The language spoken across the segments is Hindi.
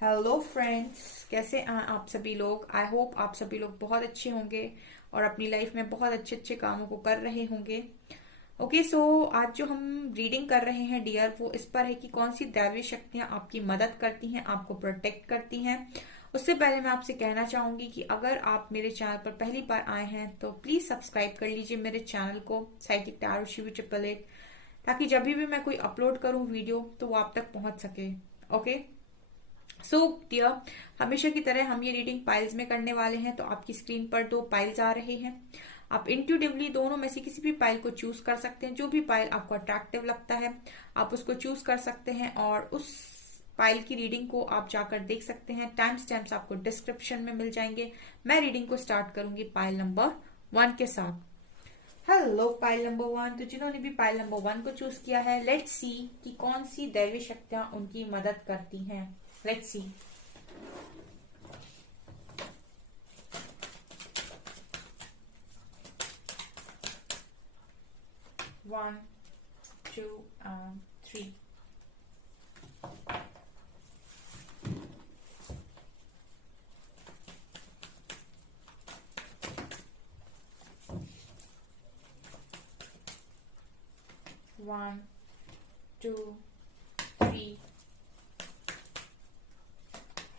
हेलो फ्रेंड्स, कैसे हैं आप सभी लोग। आई होप आप सभी लोग बहुत अच्छे होंगे और अपनी लाइफ में बहुत अच्छे अच्छे कामों को कर रहे होंगे। ओके सो आज जो हम रीडिंग कर रहे हैं डियर, वो इस पर है कि कौन सी दैवीय शक्तियां आपकी मदद करती हैं, आपको प्रोटेक्ट करती हैं। उससे पहले मैं आपसे कहना चाहूंगी कि अगर आप मेरे चैनल पर पहली बार आए हैं तो प्लीज सब्सक्राइब कर लीजिए मेरे चैनल को साइकिक टैरो शिवी 888, ताकि जब भी मैं कोई अपलोड करूं वीडियो तो वो आप तक पहुंच सके। ओके सो डियर, हमेशा की तरह हम ये रीडिंग पाइल्स में करने वाले हैं। तो आपकी स्क्रीन पर दो पाइल्स आ रहे हैं। आप इंट्यूटिवली दोनों में से किसी भी पाइल को चूज कर सकते हैं। जो भी पाइल आपको अट्रैक्टिव लगता है आप उसको चूज कर सकते हैं और उस पाइल की रीडिंग को आप जाकर देख सकते हैं। टाइम स्टैम्प्स आपको डिस्क्रिप्शन में मिल जाएंगे। मैं रीडिंग को स्टार्ट करूंगी पाइल नंबर 1 के साथ। हेलो पाइल नंबर 1, तो जिन्होंने भी पाइल नंबर 1 को चूज किया है, लेट्स सी कि कौन सी दैवी शक्तियां उनकी मदद करती हैं। Let's see. 1, 2 and 3। 1, 2, 3,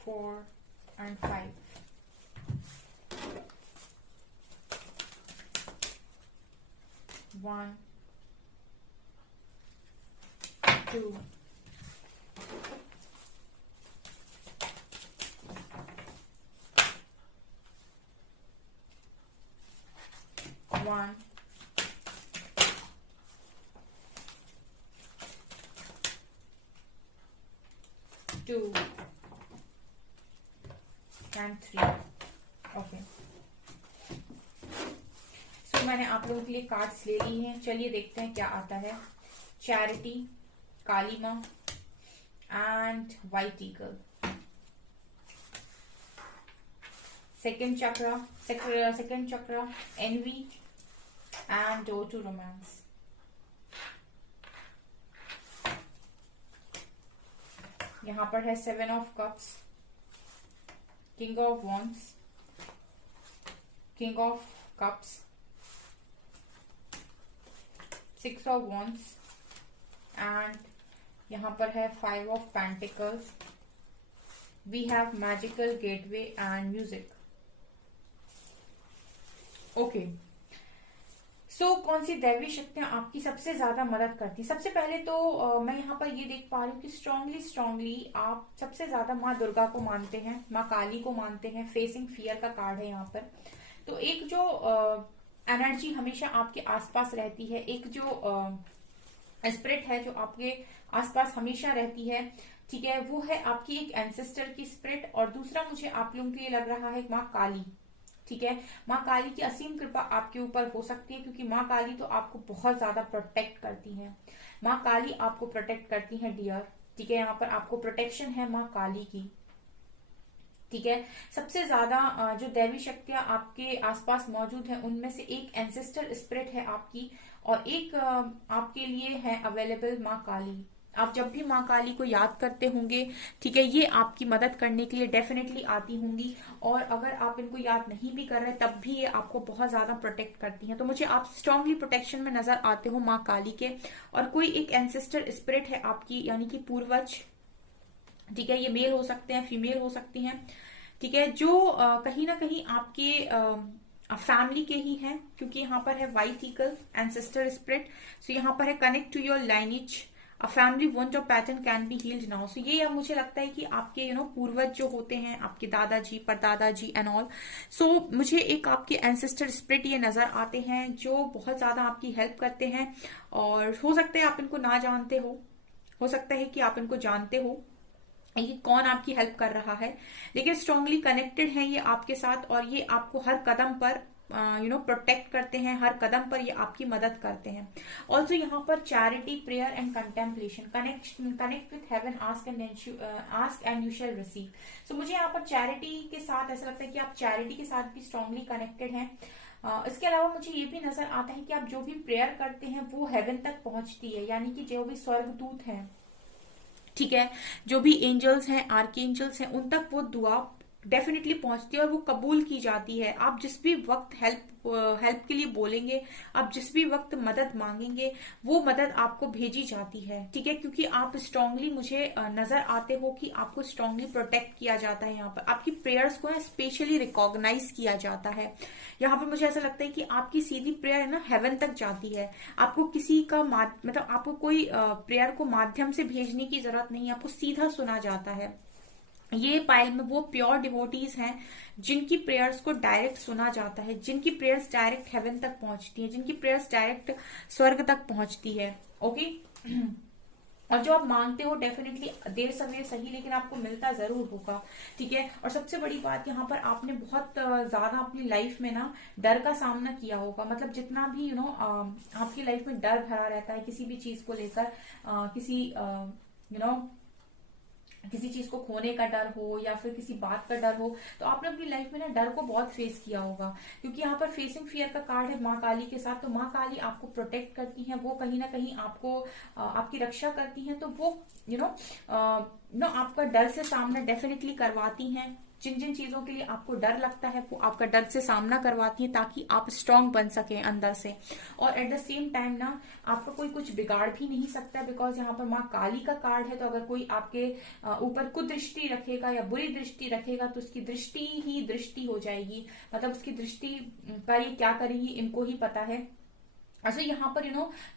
4 and 5। 1, 2, 1, 2 and 3। Okay so मैंने आप लोगों के लिए कार्ड्स ले ली हैं। चलिए देखते हैं क्या आता है। चैरिटी, काली माँ and white eagle. Second chakra envy and door to romance. यहाँ पर है 7 of cups, king of wands, king of cups, 6 of wands and यहाँ पर है 5 of pentacles. We have magical gateway and music. Okay so कौन सी दैवीय शक्तियां आपकी सबसे ज्यादा मदद करती। सबसे पहले तो मैं यहाँ पर ये देख पा रही हूँ कि स्ट्रांगली आप सबसे ज्यादा माँ दुर्गा को मानते हैं, माँ काली को मानते हैं। फेसिंग फियर का कार्ड है यहाँ पर। तो एक जो एनर्जी हमेशा आपके आसपास रहती है, एक जो स्पिरिट है जो आपके आसपास हमेशा रहती है, ठीक है, वो है आपकी एक एंसेस्टर की स्पिरिट। और दूसरा मुझे आप लोगों के लिए लग रहा है माँ काली। ठीक है, माँ काली की असीम कृपा आपके ऊपर हो सकती है, क्योंकि माँ काली तो आपको बहुत ज्यादा प्रोटेक्ट करती है। माँ काली आपको प्रोटेक्ट करती है डियर। ठीक है, यहाँ पर आपको प्रोटेक्शन है माँ काली की। ठीक है, सबसे ज्यादा जो दैवी शक्तियां आपके आसपास मौजूद है उनमें से एक एंसेस्टर स्पिरिट है आपकी, और एक आपके लिए है अवेलेबल माँ काली। आप जब भी माँ काली को याद करते होंगे, ठीक है, ये आपकी मदद करने के लिए डेफिनेटली आती होंगी। और अगर आप इनको याद नहीं भी कर रहे तब भी ये आपको बहुत ज्यादा प्रोटेक्ट करती हैं। तो मुझे आप स्ट्रांगली प्रोटेक्शन में नजर आते हो माँ काली के। और कोई एक एंसेस्टर स्पिरिट है आपकी, यानी कि पूर्वज। ठीक है, ये मेल हो सकते हैं, फीमेल हो सकती हैं। ठीक है, जो कहीं ना कहीं आपके फैमिली के ही हैं, क्योंकि यहाँ पर है white eagle ancestor spirit. So यहाँ पर है connect to your lineage, a family wound or pattern can be healed now. So ये अब मुझे लगता है कि आपके पूर्वज जो होते हैं, आपके दादाजी परदादाजी एंड ऑल। सो मुझे एक आपके एंसेस्टर स्पिरिट ये नजर आते हैं जो बहुत ज्यादा आपकी हेल्प करते हैं। और हो सकता है आप इनको ना जानते हो सकता है कि आप इनको जानते हो ये कौन आपकी हेल्प कर रहा है, लेकिन स्ट्रांगली कनेक्टेड है ये आपके साथ। और ये आपको हर कदम पर प्रोटेक्ट करते हैं, हर कदम पर ये आपकी मदद करते हैं। ऑल्सो यहाँ पर charity, prayer and contemplation, connect with heaven, ask and you shall receive. So मुझे यहाँ पर चैरिटी के साथ ऐसा लगता है कि आप चैरिटी के साथ भी स्ट्रांगली कनेक्टेड हैं। इसके अलावा मुझे ये भी नजर आता है कि आप जो भी प्रेयर करते हैं वो हेवन तक पहुंचती है, यानी कि जो भी स्वर्गदूत हैं, ठीक है। जो भी एंजल्स हैं, आर्क एंजल्स हैं, उन तक वो दुआ डेफिनेटली पहुंचती है और वो कबूल की जाती है। आप जिस भी वक्त हेल्प के लिए बोलेंगे, आप जिस भी वक्त मदद मांगेंगे, वो मदद आपको भेजी जाती है। ठीक है, क्योंकि आप स्ट्रांगली, मुझे नजर आते हो कि आपको स्ट्रांगली प्रोटेक्ट किया जाता है। यहाँ पर आपकी प्रेयर्स को स्पेशली रिकॉग्नाइज किया जाता है। यहाँ पर मुझे ऐसा लगता है कि आपकी सीधी प्रेयर है ना, हेवन तक जाती है। आपको किसी का मतलब आपको कोई प्रेयर को माध्यम से भेजने की जरूरत नहीं है, आपको सीधा सुना जाता है। ये पाइल में वो प्योर डिवोटीज हैं जिनकी प्रेयर्स को डायरेक्ट सुना जाता है, जिनकी प्रेयर्स डायरेक्ट हेवन तक पहुंचती है, जिनकी प्रेयर्स डायरेक्ट स्वर्ग तक पहुंचती है। ओके। और जो आप मांगते हो डेफिनेटली देर सवेर सही, लेकिन आपको मिलता जरूर होगा। ठीक है। और सबसे बड़ी बात यहाँ पर, आपने बहुत ज्यादा अपनी लाइफ में ना डर का सामना किया होगा। मतलब जितना भी आपकी लाइफ में डर भरा रहता है किसी भी चीज को लेकर, किसी चीज को खोने का डर हो या फिर किसी बात का डर हो, तो आपने अपनी लाइफ में ना डर को बहुत फेस किया होगा। क्योंकि यहाँ पर फेसिंग फियर का कार्ड है माँ काली के साथ। तो माँ काली आपको प्रोटेक्ट करती हैं, वो कहीं ना कहीं आपको आपकी रक्षा करती हैं। तो वो आपका डर से सामना डेफिनेटली करवाती हैं। जिन जिन चीजों के लिए आपको डर लगता है वो आपका डर से सामना करवाती है, ताकि आप स्ट्रांग बन सकें अंदर से। और एट द सेम टाइम ना आपका कोई कुछ बिगाड़ भी नहीं सकता, बिकॉज यहाँ पर माँ काली का कार्ड है। तो अगर कोई आपके ऊपर कुदृष्टि रखेगा या बुरी दृष्टि रखेगा, तो उसकी दृष्टि ही दृष्टि हो जाएगी। मतलब उसकी दृष्टि का ये क्या करेगी इनको ही पता है। अच्छा, यहाँ पर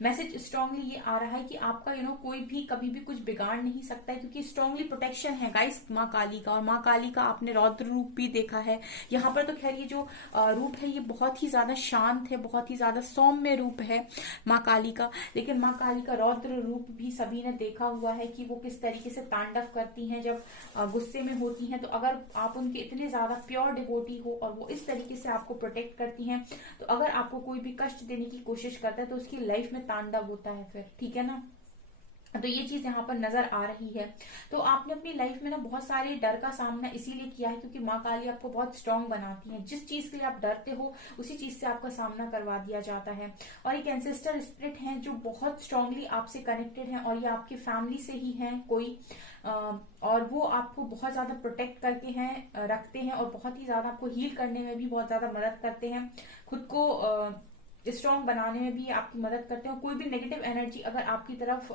मैसेज स्ट्रांगली ये आ रहा है कि आपका कोई भी कभी भी कुछ बिगाड़ नहीं सकता है, क्योंकि स्ट्रांगली प्रोटेक्शन है गाइस माँ काली का। और माँ काली का आपने रौद्र रूप भी देखा है। यहाँ पर तो खैर ये जो रूप है ये बहुत ही ज्यादा शांत है, बहुत ही ज्यादा सौम्य रूप है माँ काली का। लेकिन माँ काली का रौद्र रूप भी सभी ने देखा हुआ है कि वो किस तरीके से तांडव करती हैं जब गुस्से में होती हैं। तो अगर आप उनके इतने ज्यादा प्योर डिवोटी हो और वो इस तरीके से आपको प्रोटेक्ट करती हैं, तो अगर आपको कोई भी कष्ट देने की कोशिश करता है तो उसकी लाइफ में तांडव होता है फिर। ठीक है ना। तो ये चीज यहाँ पर नजर आ रही है। तो आपने अपनी लाइफ में ना बहुत सारे डर का सामना इसीलिए किया है क्योंकि माँ काली आपको बहुत स्ट्रांग बनाती है। जिस चीज के लिए आप डरते हो उसी चीज से आपका सामना करवा दिया जाता है। और एक एंसेस्टर स्पिरिट है जो बहुत स्ट्रांगली आपसे कनेक्टेड है, और ये आपकी फैमिली से ही है कोई, और वो आपको बहुत ज्यादा प्रोटेक्ट करके हैं रखते हैं, और बहुत ही ज्यादा आपको हील करने में भी बहुत ज्यादा मदद करते हैं, खुद को स्ट्रॉन्ग बनाने में भी आपकी मदद करते हैं। कोई भी नेगेटिव एनर्जी अगर आपकी तरफ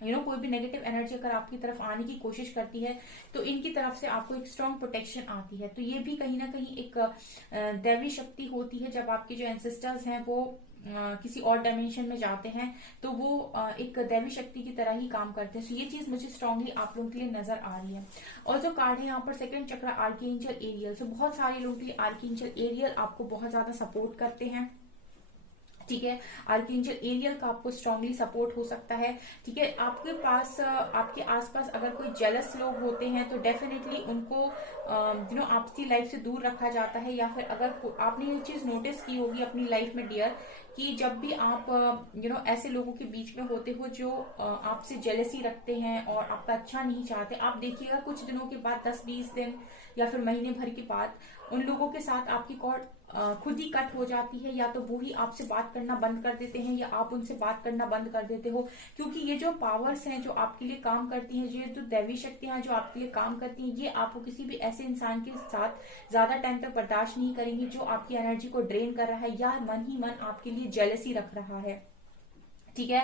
कोई भी नेगेटिव एनर्जी अगर आपकी तरफ आने की कोशिश करती है, तो इनकी तरफ से आपको एक स्ट्रॉन्ग प्रोटेक्शन आती है। तो ये भी कहीं ना कहीं एक दैवी शक्ति होती है। जब आपके जो एंसेस्टर्स हैं वो किसी और डायमेंशन में जाते हैं, तो वो एक दैवी शक्ति की तरह ही काम करते हैं। तो ये चीज मुझे स्ट्रांगली आप लोगों के लिए नजर आ रही है। और जो कार्ड है यहाँ पर सेकंड चक्र आर्कएंजल एरियल, तो बहुत सारे लोगों के लिए आर्कएंजल एरियल आपको बहुत ज्यादा सपोर्ट करते हैं। ठीक है, आर्कएंजल एरियल का आपको स्ट्रांगली सपोर्ट हो सकता है। ठीक है, आपके पास आपके आसपास अगर कोई जेलस लोग होते हैं तो डेफिनेटली उनको आपकी लाइफ से दूर रखा जाता है। या फिर अगर आपने ये चीज नोटिस की होगी अपनी लाइफ में डियर, कि जब भी आप ऐसे लोगों के बीच में होते हो जो आपसे जेलसी रखते हैं और आपका अच्छा नहीं चाहते, आप देखिएगा कुछ दिनों के बाद 10-20 दिन या फिर महीने भर के बाद उन लोगों के साथ आपकी कॉर्ड खुद ही कट हो जाती है। या तो वो ही आपसे बात करना बंद कर देते हैं या आप उनसे बात करना बंद कर देते हो। क्योंकि ये जो पावर्स हैं जो आपके लिए काम करती हैं, ये जो दैवी शक्तियां जो आपके लिए काम करती हैं, ये आपको किसी भी ऐसे इंसान के साथ ज्यादा टाइम तक बर्दाश्त नहीं करेंगी जो आपकी एनर्जी को ड्रेन कर रहा है या मन ही मन आपके लिए जेलसी रख रहा है। ठीक है,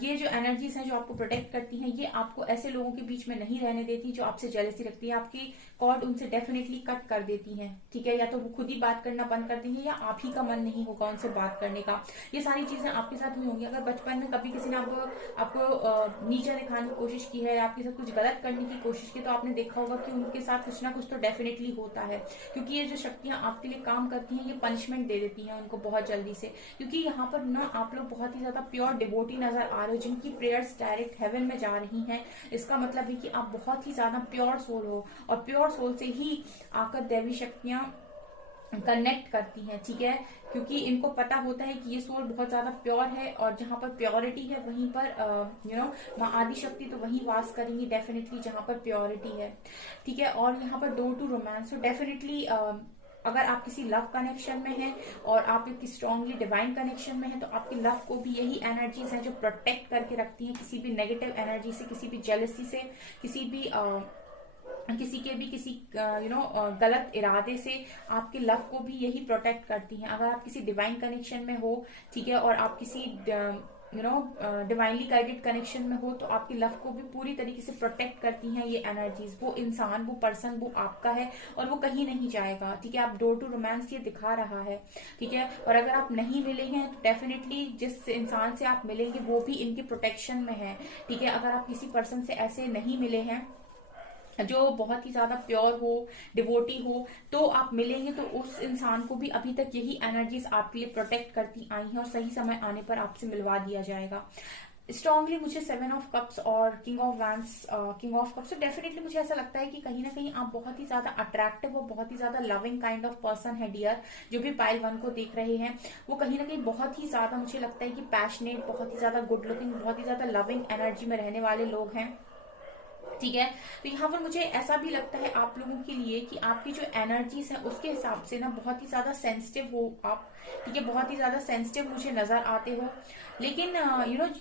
ये जो एनर्जीज हैं जो आपको प्रोटेक्ट करती हैं, ये आपको ऐसे लोगों के बीच में नहीं रहने देती जो आपसे जेलसी रखती है। आपकी कॉर्ड उनसे डेफिनेटली कट कर देती हैं। ठीक है, या तो वो खुद ही बात करना बंद कर देंगे या आप ही का मन नहीं होगा उनसे बात करने का। ये सारी चीजें आपके साथ हुई होंगी। अगर बचपन में कभी किसी ने आपको नीचा दिखाने की कोशिश की है, आपके साथ कुछ गलत करने की कोशिश की, तो आपने देखा होगा कि उनके साथ कुछ ना कुछ तो डेफिनेटली होता है। क्योंकि ये जो शक्तियां आपके लिए काम करती हैं, ये पनिशमेंट दे देती हैं उनको बहुत जल्दी से। क्योंकि यहाँ पर ना आप लोग बहुत ही ज्यादा प्योर डिवोटी नजर आ रहे हो जिनकी प्रेयर्स डायरेक्ट हेवन में जा रही हैं। इसका मतलब है कि आप बहुत ही ज्यादा प्योर सोल हो, और प्योर सोल से ही आकर दैवी शक्तियां कनेक्ट करती हैं। ठीक है, क्योंकि इनको पता होता है कि ये सोल बहुत ज्यादा प्योर है, और जहां पर प्योरिटी है वहीं पर माँ आदि शक्ति तो वहीं वास करेंगी डेफिनेटली जहां पर प्योरिटी है। ठीक है, और यहाँ पर डोर टू रोमांस, तो डेफिनेटली अगर आप किसी लव कनेक्शन में हैं और आप एक स्ट्रांगली डिवाइन कनेक्शन में हैं, तो आपकी लव को भी यही एनर्जीज हैं जो प्रोटेक्ट करके रखती हैं किसी भी नेगेटिव एनर्जी से, किसी भी जेलसी से, किसी भी किसी गलत इरादे से। आपके लव को भी यही प्रोटेक्ट करती हैं। अगर आप किसी डिवाइन कनेक्शन में हो, ठीक है, और आप किसी डिवाइनली गाइडेड कनेक्शन में हो, तो आपकी लव को भी पूरी तरीके से प्रोटेक्ट करती हैं ये एनर्जीज। वो इंसान, वो पर्सन, वो आपका है और वो कहीं नहीं जाएगा, ठीक है। आप डोर टू रोमांस ये दिखा रहा है, ठीक है। और अगर आप नहीं मिले हैं तो डेफिनेटली जिस इंसान से आप मिलेंगे वो भी इनके प्रोटेक्शन में है, ठीक है। अगर आप किसी पर्सन से ऐसे नहीं मिले हैं जो बहुत ही ज्यादा प्योर हो, डिवोटी हो, तो आप मिलेंगे तो उस इंसान को भी अभी तक यही एनर्जीज आपके लिए प्रोटेक्ट करती आई हैं और सही समय आने पर आपसे मिलवा दिया जाएगा। स्ट्रांगली मुझे 7 ऑफ कप्स और किंग ऑफ कप्स, तो डेफिनेटली मुझे ऐसा लगता है कि कहीं ना कहीं आप बहुत ही ज्यादा अट्रैक्टिव और बहुत ही ज्यादा लविंग काइंड ऑफ पर्सन है डियर। जो भी पाइल 1 को देख रहे हैं वो कहीं ना कहीं बहुत ही ज्यादा, मुझे लगता है कि पैशनेट, बहुत ही ज्यादा गुड लुकिंग, बहुत ही ज्यादा लविंग एनर्जी में रहने वाले लोग हैं, ठीक है। तो यहाँ पर मुझे ऐसा भी लगता है आप लोगों के लिए कि आपकी जो एनर्जीज है उसके हिसाब से ना बहुत ही ज्यादा सेंसिटिव हो आप, ठीक है, बहुत ही ज्यादा सेंसिटिव मुझे नजर आते हो। लेकिन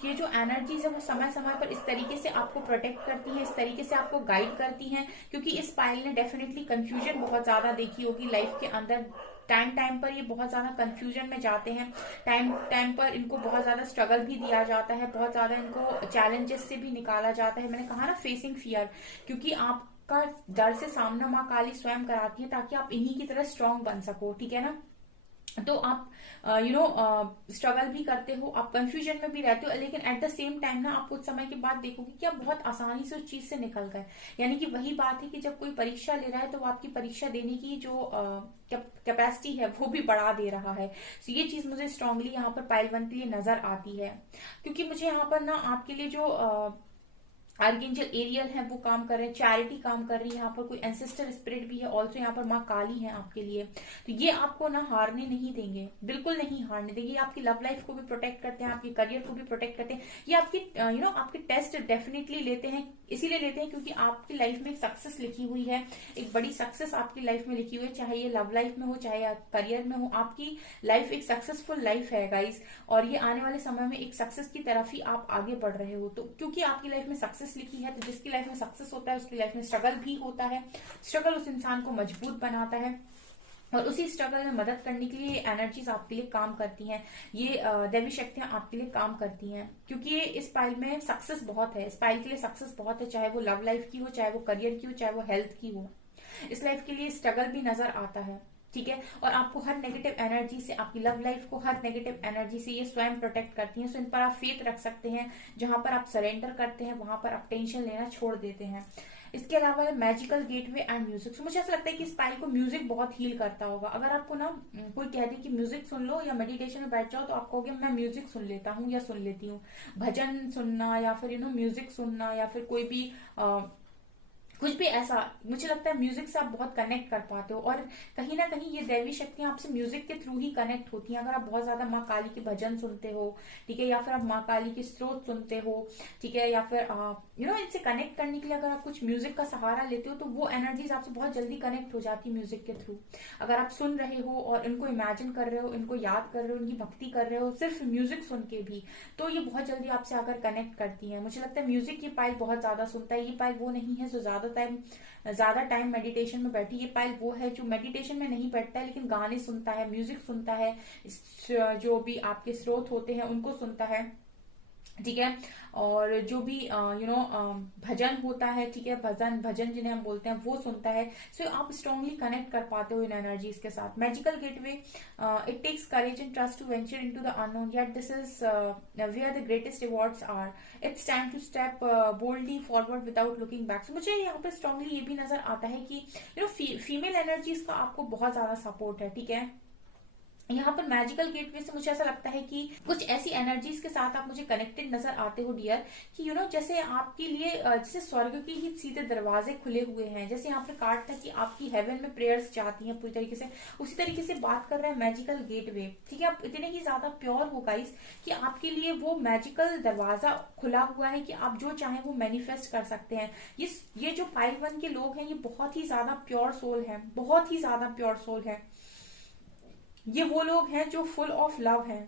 ये जो एनर्जीज है वो समय समय पर इस तरीके से आपको प्रोटेक्ट करती हैं, इस तरीके से आपको गाइड करती हैं, क्योंकि इस पाइल ने डेफिनेटली कंफ्यूजन बहुत ज्यादा देखी होगी लाइफ के अंदर। टाइम टाइम पर ये बहुत ज्यादा कंफ्यूजन में जाते हैं, टाइम टाइम पर इनको बहुत ज्यादा स्ट्रगल भी दिया जाता है, बहुत ज्यादा इनको चैलेंजेस से भी निकाला जाता है। मैंने कहा ना फेसिंग फियर, क्योंकि आपका डर से सामना माँ काली स्वयं कराती है ताकि आप इन्हीं की तरह स्ट्रांग बन सको, ठीक है ना। तो आप स्ट्रगल भी करते हो, आप कंफ्यूजन में भी रहते हो, लेकिन एट द सेम टाइम ना आप कुछ समय के बाद देखोगे कि आप बहुत आसानी से उस चीज से निकल गए। यानी कि वही बात है कि जब कोई परीक्षा ले रहा है तो वो आपकी परीक्षा देने की जो कैपेसिटी है वो भी बढ़ा दे रहा है। तो ये चीज मुझे स्ट्रांगली यहाँ पर पाइल 1 के लिए नजर आती है, क्योंकि मुझे यहाँ पर ना आपके लिए जो आर्कएंजल एरियल है वो काम कर रहे हैं, चैरिटी काम कर रही है, यहाँ पर कोई एंसेस्टर स्पिरिट भी है, ऑल्सो यहाँ पर माँ काली है आपके लिए। तो ये आपको ना हारने नहीं देंगे, बिल्कुल नहीं हारने देंगे। ये आपकी लव लाइफ को भी प्रोटेक्ट करते हैं, आपके करियर को भी प्रोटेक्ट करते हैं। ये आपकी आपके टेस्ट डेफिनेटली लेते हैं, इसीलिए लेते हैं क्योंकि आपकी लाइफ में एक सक्सेस लिखी हुई है, एक बड़ी सक्सेस आपकी लाइफ में लिखी हुई है, चाहे ये लव लाइफ में हो चाहे करियर में हो। आपकी लाइफ एक सक्सेसफुल लाइफ है गाइस, और ये आने वाले समय में एक सक्सेस की तरफ ही आप आगे बढ़ रहे हो। तो क्योंकि आपकी लाइफ में सक्सेस लिखी है, तो जिसकी लाइफ में सक्सेस होता है उसकी लाइफ में स्ट्रगल भी होता है। स्ट्रगल उस इंसान को मजबूत बनाता है और उसी स्ट्रगल में मदद करने के लिए एनर्जीज आपके लिए काम करती हैं, ये दैवी शक्तियां आपके लिए काम करती हैं, क्योंकि ये इस पाइल में सक्सेस बहुत है, इस पाइल के लिए सक्सेस बहुत है, चाहे वो लव लाइफ की हो, चाहे वो करियर की हो, चाहे वो हेल्थ की हो। इस लाइफ के लिए स्ट्रगल भी नजर आता है, ठीक है। और आपको हर नेगेटिव एनर्जी से, आपकी लव लाइफ को हर नेगेटिव एनर्जी से ये स्वयं प्रोटेक्ट करती हैं। सो इन पर आप फेथ रख सकते हैं, जहां पर आप सरेंडर करते हैं वहां पर आप टेंशन लेना छोड़ देते हैं। इसके अलावा मैजिकल गेटवे एंड म्यूजिक, मुझे ऐसा लगता है कि इस पाइल को म्यूजिक बहुत हील करता होगा। अगर आपको ना कोई कह दे कि म्यूजिक सुन लो या मेडिटेशन में बैठ जाओ, तो आप कहोगे मैं म्यूजिक सुन लेता हूँ या सुन लेती हूँ। भजन सुनना या फिर म्यूजिक सुनना या फिर कोई भी कुछ भी ऐसा, मुझे लगता है म्यूजिक से आप बहुत कनेक्ट कर पाते हो, और कहीं ना कहीं ये दैवी शक्तियां आपसे म्यूजिक के थ्रू ही कनेक्ट होती हैं। अगर आप बहुत ज्यादा माँ काली के भजन सुनते हो, ठीक है, या फिर आप माँ काली के स्त्रोत सुनते हो, ठीक है, या फिर इनसे कनेक्ट करने के लिए अगर आप कुछ म्यूजिक का सहारा लेते हो, तो वो एनर्जीज आपसे बहुत जल्दी कनेक्ट हो जाती है म्यूजिक के थ्रू। अगर आप सुन रहे हो और इनको इमेजिन कर रहे हो, इनको याद कर रहे हो, इनकी भक्ति कर रहे हो सिर्फ म्यूजिक सुन के भी, तो ये बहुत जल्दी आपसे आकर कनेक्ट करती है। मुझे लगता है म्यूजिक ये पाइल बहुत ज्यादा सुनता है। ये पाइल वो नहीं है जो ज्यादा टाइम मेडिटेशन में बैठी, ये पाइल वो है जो मेडिटेशन में नहीं बैठता है लेकिन गाने सुनता है, म्यूजिक सुनता है, जो भी आपके स्रोत होते हैं उनको सुनता है, ठीक है। और जो भी भजन होता है, ठीक है, भजन जिन्हें हम बोलते हैं वो सुनता है। सो आप स्ट्रांगली कनेक्ट कर पाते हो इन एनर्जीज के साथ। Magical gateway, it takes courage and trust to venture into the unknown, yet this is where the greatest rewards are. It's time to step boldly forward without looking back. मुझे यहाँ पे स्ट्रांगली ये भी नजर आता है कि फीमेल एनर्जीज का आपको बहुत ज्यादा सपोर्ट है, ठीक है। यहाँ पर मैजिकल गेटवे से मुझे ऐसा लगता है कि कुछ ऐसी एनर्जीज के साथ आप मुझे कनेक्टेड नजर आते हो डियर, कि जैसे आपके लिए जैसे स्वर्ग के ही सीधे दरवाजे खुले हुए हैं। जैसे यहाँ पर कार्ड था कि आपकी हेवन में प्रेयर्स जाती हैं पूरी तरीके से, उसी तरीके से बात कर रहा है मैजिकल गेटवे। ठीक है, आप इतने ही ज्यादा प्योर हो गाइस कि आपके लिए वो मैजिकल दरवाजा खुला हुआ है कि आप जो चाहें वो मैनिफेस्ट कर सकते हैं। ये जो पाइल वन के लोग हैं ये बहुत ही ज्यादा प्योर सोल है, बहुत ही ज्यादा प्योर सोल है। ये वो लोग हैं जो फुल ऑफ लव हैं,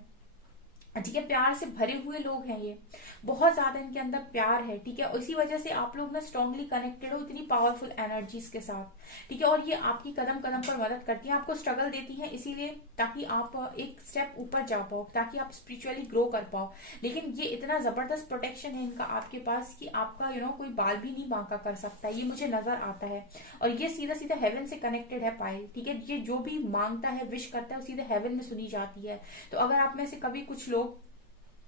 ठीक है, प्यार से भरे हुए लोग हैं। ये बहुत ज्यादा इनके अंदर प्यार है। ठीक है, इसी वजह से आप लोग ना स्ट्रांगली कनेक्टेड हो इतनी पावरफुल एनर्जीज के साथ। ठीक है, और ये आपकी कदम कदम पर मदद करती हैं, आपको स्ट्रगल देती हैं, इसीलिए ताकि आप एक स्टेप ऊपर जा पाओ, ताकि आप स्पिरिचुअली ग्रो कर पाओ। लेकिन ये इतना जबरदस्त प्रोटेक्शन है इनका आपके पास कि आपका कोई बाल भी नहीं बांका कर सकता, ये मुझे नजर आता है। और ये सीधा सीधा हेवन से कनेक्टेड है पायल। ठीक है, ये जो भी मांगता है, विश करता है, वो सीधे हेवन में सुनी जाती है। तो अगर आप में से कभी कुछ लोग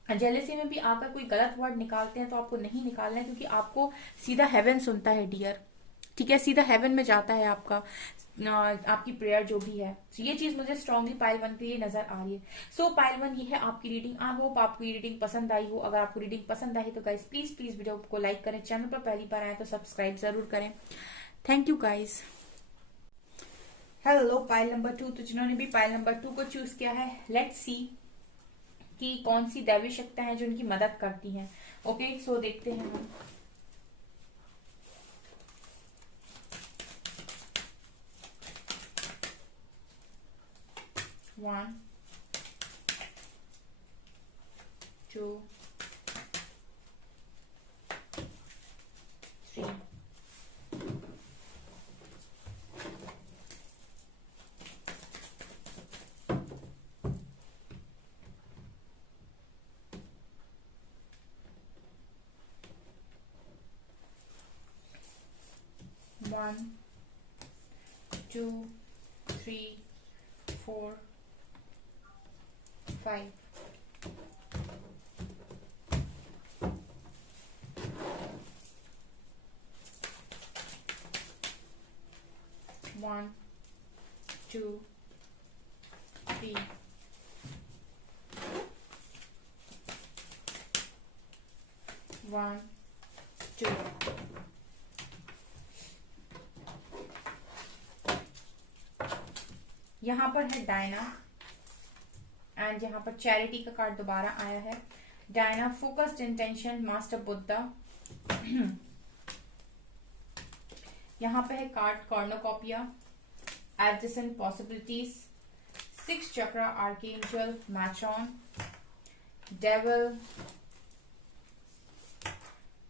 जेलेसी में भी आकर कोई गलत वर्ड निकालते हैं तो आपको नहीं निकालना है, क्योंकि आपको सीधा हेवन सुनता है डियर। ठीक है, सीधा हेवन में जाता है आपका आपकी प्रेयर जो भी है। तो ये चीज मुझे स्ट्रांगली पाइल वन के लिए नजर आ रही है। सो पाइल वन, ये है आपकी रीडिंग। आई होप आपको ये रीडिंग पसंद आई हो। अगर आपको रीडिंग पसंद आई तो गाइस प्लीज प्लीज वीडियो को लाइक करें, चैनल पर पहली बार आए तो सब्सक्राइब जरूर करें। Thank you guys. Hello pile number 2, तो जिन्होंने भी पाइल नंबर 2 को चूज किया है, लेट्स सी कि कौन सी दैवी शक्तियां हैं जो उनकी मदद करती हैं। ओके, सो देखते हैं हम। One, two, three, 1, 2, 3, 4, 5, 1, 2, 3, 1, 2। यहाँ पर है डायना, एंड यहाँ पर चैरिटी का कार्ड दोबारा आया है। Dhyana, focused intention, master Buddha. यहाँ पे है card cornucopia, adjacent possibilities, 6 chakra archangel, मैचॉन, डेविल,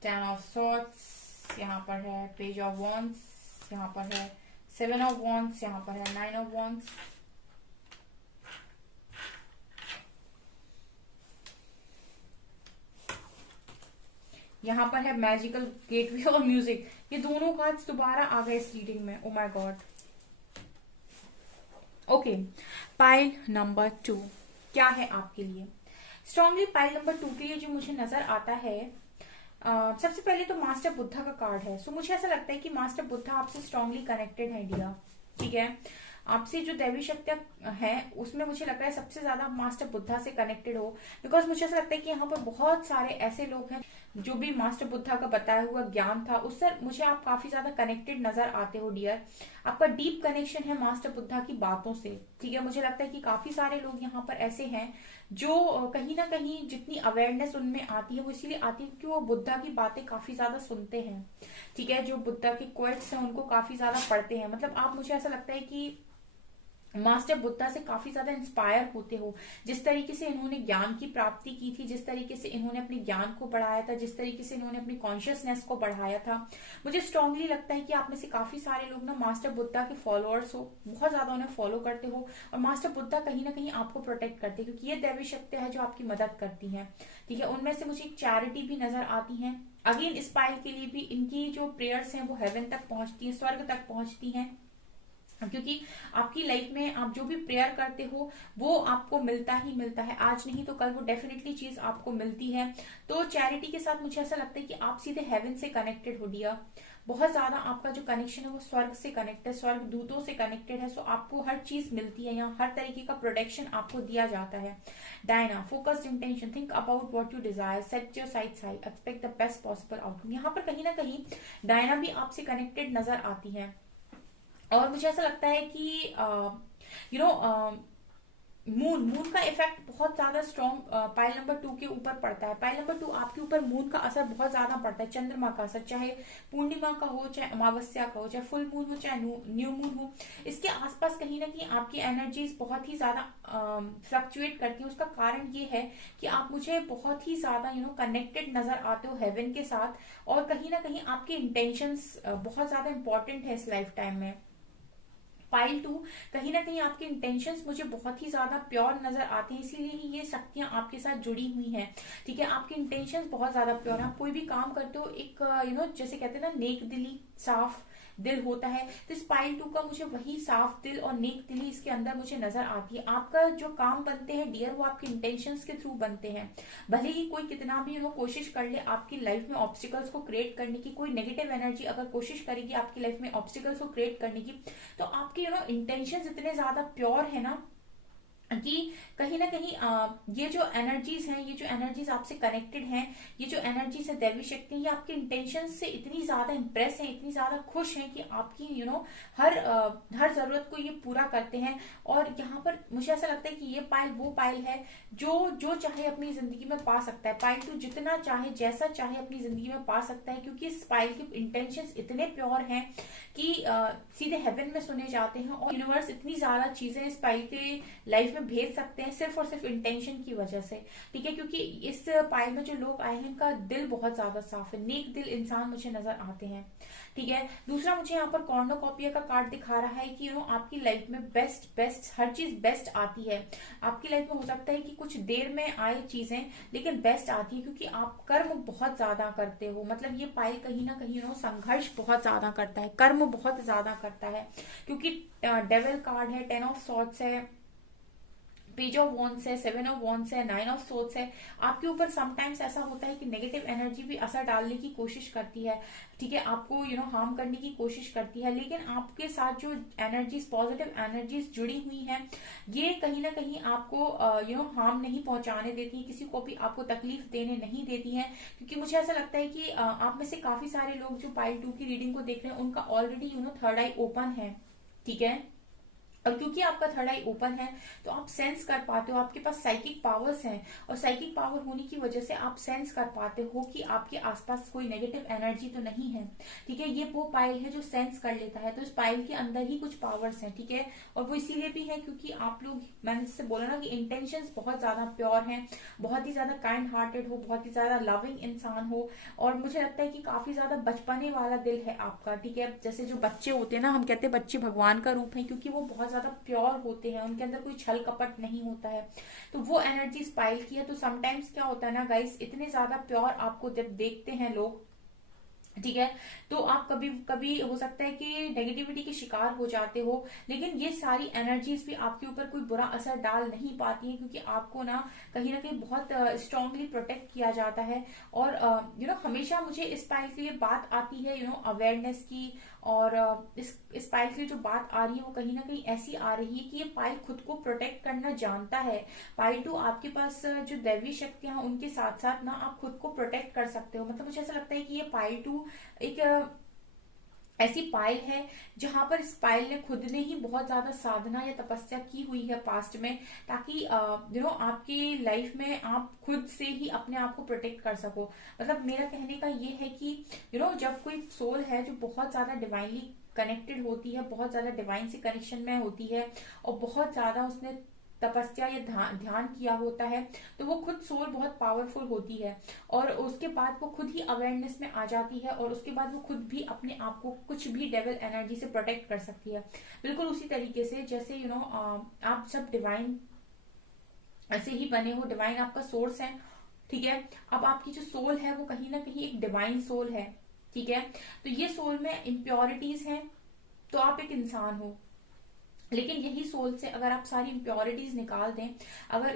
10 ऑफ सॉर्ड्स, यहाँ पर है पेज ऑफ वॉन्ड्स, यहाँ पर है 7 ऑफ वॉन्ड्स, यहाँ पर है 9 ऑफ वॉन्ड्स। यहाँ पर है मैजिकल गेटवे और म्यूजिक। ये दोनों कार्ड्स दोबारा आ गए इस रीडिंग में। Oh my God. Okay, pile number 2 क्या है आपके लिए? स्ट्रांगली पाइल नंबर 2 के लिए जो मुझे नजर आता है, सबसे पहले तो मास्टर बुद्धा का कार्ड है। सो मुझे ऐसा लगता है कि मास्टर बुद्धा आपसे स्ट्रांगली कनेक्टेड है डिया। ठीक है, आपसे जो दैवी शक्तियां हैं उसमें मुझे लगता है सबसे ज्यादा मास्टर बुद्धा से कनेक्टेड हो, बिकॉज मुझे ऐसा लगता है कि यहाँ पर बहुत सारे ऐसे लोग हैं जो भी मास्टर बुद्धा का बताया हुआ ज्ञान था उससे मुझे आप काफी ज्यादा कनेक्टेड नजर आते हो डियर। आपका डीप कनेक्शन है मास्टर बुद्धा की बातों से। ठीक है, मुझे लगता है कि काफी सारे लोग यहाँ पर ऐसे हैं जो कहीं ना कहीं जितनी अवेयरनेस उनमें आती है वो इसीलिए आती है क्योंकि वो बुद्धा की बातें काफी ज्यादा सुनते हैं। ठीक है, जो बुद्धा के क्वेट्स हैं उनको काफी ज्यादा पढ़ते हैं। मतलब आप, मुझे ऐसा लगता है कि मास्टर बुद्धा से काफी ज्यादा इंस्पायर होते हो। जिस तरीके से इन्होंने ज्ञान की प्राप्ति की थी, जिस तरीके से इन्होंने अपने ज्ञान को बढ़ाया था, जिस तरीके से इन्होंने अपनी कॉन्शियसनेस को बढ़ाया था, मुझे स्ट्रांगली लगता है कि आप में से काफी सारे लोग ना मास्टर बुद्धा के फॉलोअर्स हो, बहुत ज्यादा उन्हें फॉलो करते हो। और मास्टर बुद्धा कहीं ना कहीं आपको प्रोटेक्ट करते हैं क्योंकि ये दैवी शक्तियां है जो आपकी मदद करती हैं। ठीक है, उनमें से मुझे एक चैरिटी भी नजर आती है। अगेन इस पाइल के लिए भी इनकी जो प्रेयर्स हैं वो हेवन तक पहुंचती है, स्वर्ग तक पहुंचती हैं, क्योंकि आपकी लाइफ में आप जो भी प्रेयर करते हो वो आपको मिलता ही मिलता है। आज नहीं तो कल वो डेफिनेटली चीज आपको मिलती है। तो चैरिटी के साथ मुझे ऐसा लगता है कि आप सीधे हेवन से कनेक्टेड हो डियर। बहुत ज्यादा आपका जो कनेक्शन है वो स्वर्ग से कनेक्ट है, स्वर्ग दूतों से कनेक्टेड है। सो आपको हर चीज मिलती है यहाँ, हर तरीके का प्रोटेक्शन आपको दिया जाता है। Dhyana, focused intention, think about what you desire, set your sites high, expect the best possible outcome. यहाँ पर कहीं ना कहीं डायना भी आपसे कनेक्टेड नजर आती है। और मुझे ऐसा लगता है कि यू नो मून मून का इफेक्ट बहुत ज्यादा स्ट्रॉन्ग पाइल नंबर 2 के ऊपर पड़ता है। पाइल नंबर 2 आपके ऊपर मून का असर बहुत ज्यादा पड़ता है, चंद्रमा का असर, चाहे पूर्णिमा का हो, चाहे अमावस्या का हो, चाहे फुल मून हो, चाहे न्यू मून हो। इसके आसपास कहीं ना कहीं आपकी एनर्जीज बहुत ही ज्यादा फ्लक्चुएट करती है। उसका कारण ये है कि आप मुझे बहुत ही ज्यादा कनेक्टेड नजर आते हो हेवन के साथ, और कहीं ना कहीं आपके इंटेंशंस बहुत ज्यादा इंपॉर्टेंट है इस लाइफ टाइम में। पाइल 2 कहीं ना कहीं आपके इंटेंशंस मुझे बहुत ही ज्यादा प्योर नजर आते हैं, इसीलिए ही ये शक्तियां आपके साथ जुड़ी हुई हैं। ठीक है, आपके इंटेंशंस बहुत ज्यादा प्योर हैं। आप कोई भी काम करते हो एक जैसे कहते हैं ना, नेक दिली, साफ दिल होता है। तो इस पाइल 2 का मुझे वही साफ दिल और नेक दिली इसके अंदर मुझे नजर आती है। आपका जो काम बनते हैं डियर, वो आपके इंटेंशंस के थ्रू बनते हैं। भले ही कोई कितना भी कोशिश कर ले आपकी लाइफ में ऑब्स्टिकल्स को क्रिएट करने की, कोई नेगेटिव एनर्जी अगर कोशिश करेगी आपकी लाइफ में ऑब्स्टिकल्स को क्रिएट करने की, तो आपके इंटेंशंस इतने ज्यादा प्योर है ना कि कहीं ना कहीं ये जो एनर्जीज हैं, ये जो एनर्जीज आपसे कनेक्टेड हैं, ये जो एनर्जीज है दैवी शक्ति, ये आपके इंटेंशन से इतनी ज्यादा इंप्रेस हैं, इतनी ज्यादा खुश हैं कि आपकी हर जरूरत को ये पूरा करते हैं। और यहाँ पर मुझे ऐसा लगता है कि ये पाइल वो पाइल है जो जो चाहे अपनी जिंदगी में पा सकता है। पाइल 2 जितना चाहे, जैसा चाहे अपनी जिंदगी में पा सकता है, क्योंकि इस पाइल के इंटेंशन इतने प्योर हैं कि सीधे हेवन में सुने जाते हैं। और यूनिवर्स इतनी ज्यादा चीजें इस पाइल के लाइफ में भेज सकते हैं सिर्फ और सिर्फ इंटेंशन की वजह से। ठीक है, क्योंकि इस पाइल में जो लोग आए हैं इनका दिल बहुत ज्यादा साफ है, नेक दिल इंसान मुझे नजर आते हैं। ठीक है, दूसरा मुझे यहाँ पर कॉर्नोकॉपिया का कार्ड दिखा रहा है कि आपकी लाइफ में बेस्ट बेस्ट हर चीज बेस्ट आती है। आपकी लाइफ में हो सकता है कि कुछ देर में आए चीजें, लेकिन बेस्ट आती है, क्योंकि आप कर्म बहुत ज्यादा करते हो। मतलब ये पाइल कहीं ना कहीं संघर्ष बहुत ज्यादा करता है, कर्म बहुत ज्यादा करता है, क्योंकि डेविल कार्ड है, 10 ऑफ सॉर्ड्स है, पेज ऑफ वॉन्ड्स है, 7 ऑफ वॉन्ड्स है, 9 ऑफ सोर्ड्स है। आपके ऊपर समटाइम्स ऐसा होता है कि नेगेटिव एनर्जी भी असर डालने की कोशिश करती है। ठीक है, आपको हार्म करने की कोशिश करती है, लेकिन आपके साथ जो एनर्जीज, पॉजिटिव एनर्जीज जुड़ी हुई हैं, ये कहीं ना कहीं आपको हार्म नहीं पहुंचाने देती है, किसी को भी आपको तकलीफ देने नहीं देती है। क्योंकि मुझे ऐसा लगता है कि आप में से काफी सारे लोग जो पाइल 2 की रीडिंग को देख रहे हैं, उनका ऑलरेडी थर्ड आई ओपन है। ठीक है, और क्योंकि आपका थर्ड आई ओपन है तो आप सेंस कर पाते हो, आपके पास साइकिक पावर्स हैं, और साइकिक पावर होने की वजह से आप सेंस कर पाते हो कि आपके आसपास कोई नेगेटिव एनर्जी तो नहीं है। ठीक है, ये वो पाइल है जो सेंस कर लेता है, तो इस पाइल के अंदर ही कुछ पावर्स हैं। ठीक है, और वो इसीलिए भी है क्योंकि आप लोग, मैंने इससे बोला ना कि इंटेंशंस बहुत ज्यादा प्योर हैं, बहुत ही ज्यादा काइंड हार्टेड हो, बहुत ही ज्यादा लविंग इंसान हो, और मुझे लगता है कि काफी ज्यादा बचपने वाला दिल है आपका। ठीक है, जैसे जो बच्चे होते हैं ना, हम कहते हैं बच्चे भगवान का रूप है, क्योंकि वो बहुत ज्यादा प्योर होते हैं, उनके अंदर कोई छल कपट नहीं होता है। तो वो एनर्जी स्पाइल की है। तो समटाइम्स क्या होता है ना गाइस, इतने ज्यादा प्योर आपको जब देखते हैं लोग, ठीक है, तो आप कभी कभी हो सकता है कि नेगेटिविटी के शिकार हो जाते हो, लेकिन ये सारी एनर्जीज भी आपके ऊपर कोई बुरा असर डाल नहीं पाती है, क्योंकि आपको ना कहीं बहुत स्ट्रांगली प्रोटेक्ट किया जाता है। और हमेशा मुझे इस पाइल के लिए बात आती है अवेयरनेस की, और इस पाइल के लिए जो बात आ रही है वो कहीं ना कहीं ऐसी आ रही है कि ये पाइल खुद को प्रोटेक्ट करना जानता है। पाइल 2 आपके पास जो दैवी शक्तियां हैं उनके साथ साथ ना आप खुद को प्रोटेक्ट कर सकते हो। मतलब मुझे ऐसा लगता है कि ये पाइल 2 एक ऐसी पाइल है जहां पर इस पाइल ने खुद ने ही बहुत ज्यादा साधना या तपस्या की हुई है पास्ट में, ताकि आपकी लाइफ में आप खुद से ही अपने आप को प्रोटेक्ट कर सको। मतलब मेरा कहने का ये है कि जब कोई सोल है जो बहुत ज्यादा डिवाइनली कनेक्टेड होती है, बहुत ज्यादा डिवाइन से कनेक्शन में होती है, और बहुत ज्यादा उसने तपस्या या ध्यान किया होता है, तो वो खुद सोल बहुत पावरफुल होती है, और उसके बाद वो खुद ही अवेयरनेस में आ जाती है, और उसके बाद वो खुद भी अपने आप को कुछ भी डेविल एनर्जी से प्रोटेक्ट कर सकती है। बिल्कुल उसी तरीके से जैसे आप सब डिवाइन ऐसे ही बने हो, डिवाइन आपका सोर्स है। ठीक है, अब आपकी जो सोल है वो कहीं ना कहीं एक डिवाइन सोल है। ठीक है, तो ये सोल में इम्प्योरिटीज हैं, तो आप एक इंसान हो, लेकिन यही सोल से अगर आप सारी इम्प्योरिटीज निकाल दें, अगर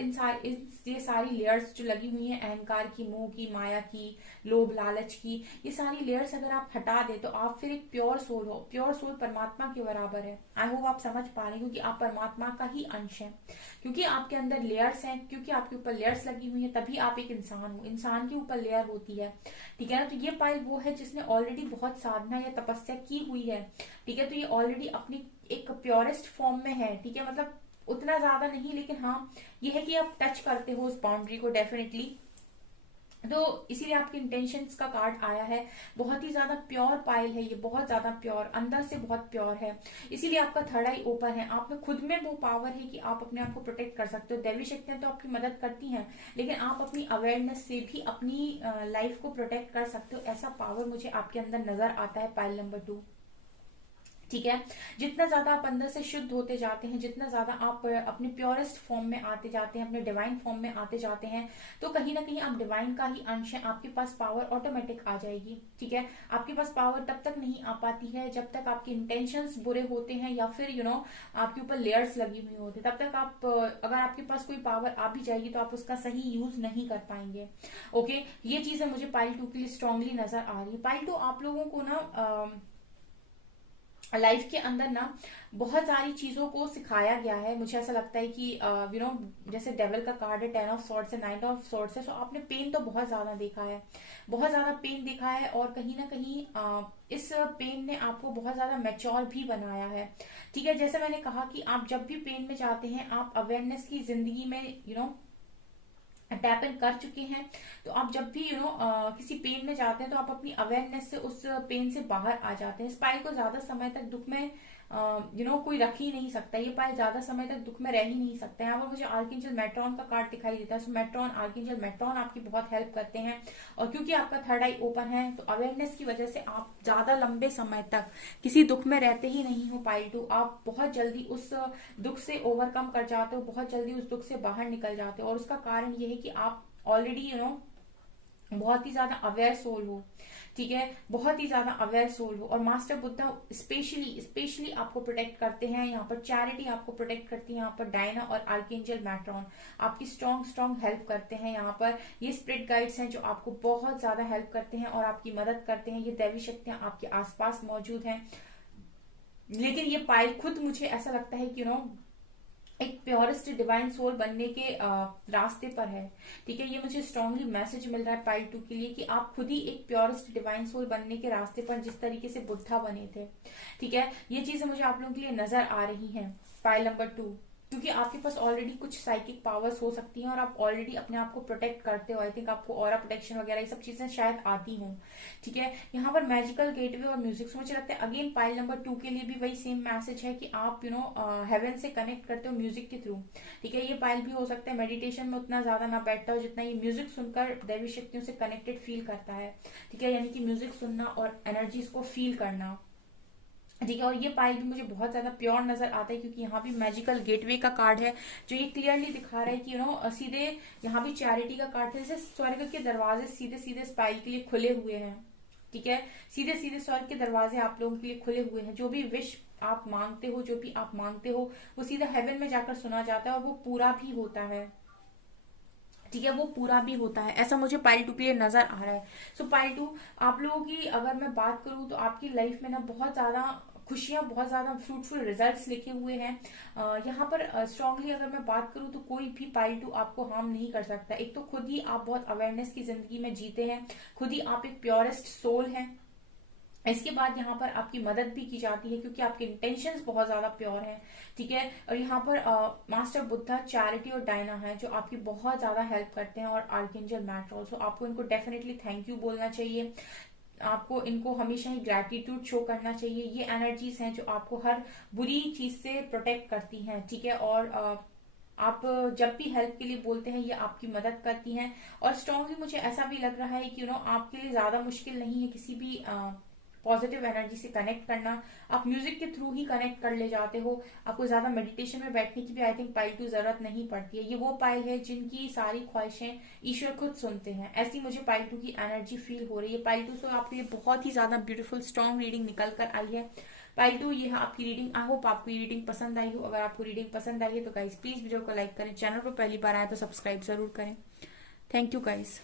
ये सारी लेयर्स जो लगी हुई हैं, अहंकार की, मोह की, माया की, लोभ लालच की, ये सारी लेयर्स अगर आप हटा दें तो आप फिर एक प्योर सोल हो। प्योर सोल परमात्मा के बराबर है। आई होप आप समझ पा रहे हैं, क्योंकि आप परमात्मा का ही अंश हैं, क्योंकि आपके अंदर लेयर्स हैं, क्योंकि आपके ऊपर लेयर्स लगी हुई हैं, तभी आप एक इंसान हो। इंसान के ऊपर लेयर होती है, ठीक है ना। तो ये पाइल वो है जिसने ऑलरेडी बहुत साधना या तपस्या की हुई है, ठीक है। तो ये ऑलरेडी अपनी एक प्योरेस्ट फॉर्म में है, ठीक है। मतलब उतना ज्यादा नहीं, लेकिन हाँ ये है कि आप टच करते हो उस बाउंड्री को डेफिनेटली। तो इसीलिए आपके इंटेंशंस का कार्ड आया है। बहुत ही ज्यादा प्योर पाइल है ये, बहुत ज्यादा प्योर, अंदर से बहुत प्योर है। इसीलिए आपका थर्ड आई ओपन है। आप में खुद में वो पावर है कि आप अपने आप को प्रोटेक्ट कर सकते हो। दैवी शक्तियां तो आपकी मदद करती हैं, लेकिन आप अपनी अवेयरनेस से भी अपनी लाइफ को प्रोटेक्ट कर सकते हो। ऐसा पावर मुझे आपके अंदर नजर आता है पाइल नंबर 2, ठीक है। जितना ज्यादा आप अंदर से शुद्ध होते जाते हैं, जितना ज्यादा आप अपने प्योरेस्ट फॉर्म में आते जाते हैं, अपने डिवाइन फॉर्म में आते जाते हैं, तो कहीं ना कहीं आप डिवाइन का ही अंश है। आपके पास पावर ऑटोमेटिक आ जाएगी, ठीक है। आपके पास पावर तब तक नहीं आ पाती है जब तक आपके इंटेंशंस बुरे होते हैं, या फिर आपके ऊपर लेयर्स लगी हुई होती है। तब तक आप अगर आपके पास कोई पावर आ भी जाएगी तो आप उसका सही यूज नहीं कर पाएंगे। ओके, ये चीज है मुझे पाइल 2 के लिए स्ट्रांगली नजर आ रही है। पाइल 2 आप लोगों को ना लाइफ के अंदर ना बहुत सारी चीजों को सिखाया गया है। मुझे ऐसा लगता है कि जैसे डेविल का कार्ड है, 10 ऑफ सॉर्ड्स है, 9 ऑफ सॉर्ड्स है, सो आपने पेन तो बहुत ज्यादा देखा है, बहुत ज्यादा पेन देखा है, और कहीं ना कहीं इस पेन ने आपको बहुत ज्यादा मैच्योर भी बनाया है, ठीक है। जैसे मैंने कहा कि आप जब भी पेन में जाते हैं, आप अवेयरनेस की जिंदगी में टैप इन कर चुके हैं, तो आप जब भी किसी पेन में जाते हैं तो आप अपनी अवेयरनेस से उस पेन से बाहर आ जाते हैं। इस पाइल को ज्यादा समय तक दुख में कोई रख ही नहीं सकता। ये पाइल ज्यादा समय तक दुख में रह ही नहीं सकता है। यहाँ पर मुझे आर्कएंजल मेट्रॉन का कार्ड दिखाई देता है। सो मेट्रॉन, आर्कएंजल मेट्रॉन आपकी बहुत हेल्प करते हैं, और क्योंकि आपका थर्ड आई ओपन है तो अवेयरनेस की वजह से आप ज्यादा लंबे समय तक किसी दुख में रहते ही नहीं हो। पाइल 2 आप बहुत जल्दी उस दुख से ओवरकम कर जाते हो, बहुत जल्दी उस दुख से बाहर निकल जाते हो, और उसका कारण ये है कि आप ऑलरेडी बहुत ही ज्यादा अवेयर सोल हो, ठीक है। बहुत ही ज्यादा अवेयर सोल हो, और मास्टर बुद्धा स्पेशली आपको प्रोटेक्ट करते हैं। यहाँ पर चैरिटी आपको प्रोटेक्ट करती है। यहाँ पर डायना और आर्कएंजल मैट्रॉन आपकी स्ट्रॉन्ग हेल्प करते हैं। यहाँ पर ये स्पिरिट गाइड्स हैं जो आपको बहुत ज्यादा हेल्प करते हैं और आपकी मदद करते हैं। ये दैवी शक्तियां आपके आसपास मौजूद हैं। लेकिन ये पाइल खुद, मुझे ऐसा लगता है कि एक प्योरेस्ट डिवाइन सोल बनने के रास्ते पर है, ठीक है। ये मुझे स्ट्रांगली मैसेज मिल रहा है पाइल 2 के लिए कि आप खुद ही एक प्योरेस्ट डिवाइन सोल बनने के रास्ते पर, जिस तरीके से बुद्धा बने थे, ठीक है। ये चीजें मुझे आप लोगों के लिए नजर आ रही हैं पाइल नंबर 2, क्योंकि आपके पास ऑलरेडी कुछ साइकिक पावर्स हो सकती हैं और आप ऑलरेडी अपने आप को प्रोटेक्ट करते हो। आई थिंक आपको ऑरा प्रोटेक्शन वगैरह ये सब चीजें शायद आती हों, ठीक है। यहाँ पर मैजिकल गेटवे और म्यूजिक, मुझे लगता है अगेन पाइल नंबर 2 के लिए भी वही सेम मैसेज है कि आप हेवन से कनेक्ट करते हो म्यूजिक के थ्रू, ठीक है। ये पाइल भी हो सकता है मेडिटेशन में उतना ज्यादा ना बैठता हो जितना ये म्यूजिक सुनकर दैवी शक्तियों से कनेक्टेड फील करता है, ठीक है। यानी कि म्यूजिक सुनना और एनर्जीज को फील करना, ठीक है। और ये पाइल भी मुझे बहुत ज्यादा प्योर नजर आता है, क्योंकि यहाँ भी मैजिकल गेटवे का कार्ड है जो ये क्लियरली दिखा रहा है कि सीधे यहाँ भी चैरिटी का कार्ड है। जैसे स्वर्ग के दरवाजे सीधे सीधे इस पाइल के लिए खुले हुए हैं, ठीक है। सीधे सीधे स्वर्ग के दरवाजे आप लोगों के लिए खुले हुए हैं। जो भी विश आप मांगते हो, जो भी आप मांगते हो, वो सीधा हेवन में जाकर सुना जाता है और वो पूरा भी होता है, ठीक है। वो पूरा भी होता है, ऐसा मुझे पाइल 2 के लिए नजर आ रहा है। सो पाइल 2 आप लोगों की अगर मैं बात करूं तो आपकी लाइफ में ना बहुत ज्यादा खुशियां, बहुत ज्यादा फ्रूटफुल रिजल्ट्स लिखे हुए हैं। यहाँ पर स्ट्रांगली अगर मैं बात करूं तो कोई भी पाइल 2 आपको हार्म नहीं कर सकता। एक तो खुद ही आप बहुत अवेयरनेस की जिंदगी में जीते हैं, खुद ही आप एक प्योरेस्ट सोल हैं। इसके बाद यहाँ पर आपकी मदद भी की जाती है क्योंकि आपके इंटेंशंस बहुत ज्यादा प्योर हैं, ठीक है। और यहाँ पर मास्टर बुद्धा, चैरिटी और डायना है जो आपकी बहुत ज्यादा हेल्प करते हैं, और आर्कएंजल मैट्रॉन। सो आपको इनको डेफिनेटली थैंक यू बोलना चाहिए। आपको इनको हमेशा ही ग्रेटिट्यूड शो करना चाहिए। ये एनर्जीज हैं जो आपको हर बुरी चीज से प्रोटेक्ट करती हैं, ठीक है। और आप जब भी हेल्प के लिए बोलते हैं ये आपकी मदद करती हैं। और स्ट्रांगली मुझे ऐसा भी लग रहा है कि आपके लिए ज्यादा मुश्किल नहीं है किसी भी पॉजिटिव एनर्जी से कनेक्ट करना। आप म्यूजिक के थ्रू ही कनेक्ट कर ले जाते हो। आपको ज्यादा मेडिटेशन में बैठने की भी आई थिंक पाइल 2 जरूरत नहीं पड़ती है। ये वो पाइल है जिनकी सारी ख्वाहिशें ईश्वर खुद सुनते हैं। ऐसी मुझे पाइल 2 की एनर्जी फील हो रही है। पाइल 2 से आपके लिए बहुत ही ज्यादा ब्यूटीफुल स्ट्रॉन्ग रीडिंग निकल कर आई है। आई डू, ये है आपकी रीडिंग। आई होप आपको ये रीडिंग पसंद आई हो। अगर आपको रीडिंग पसंद आई है तो गाइज प्लीज वीडियो को लाइक करें, चैनल पर पहली बार आए तो सब्सक्राइब जरूर करें। Thank you guys.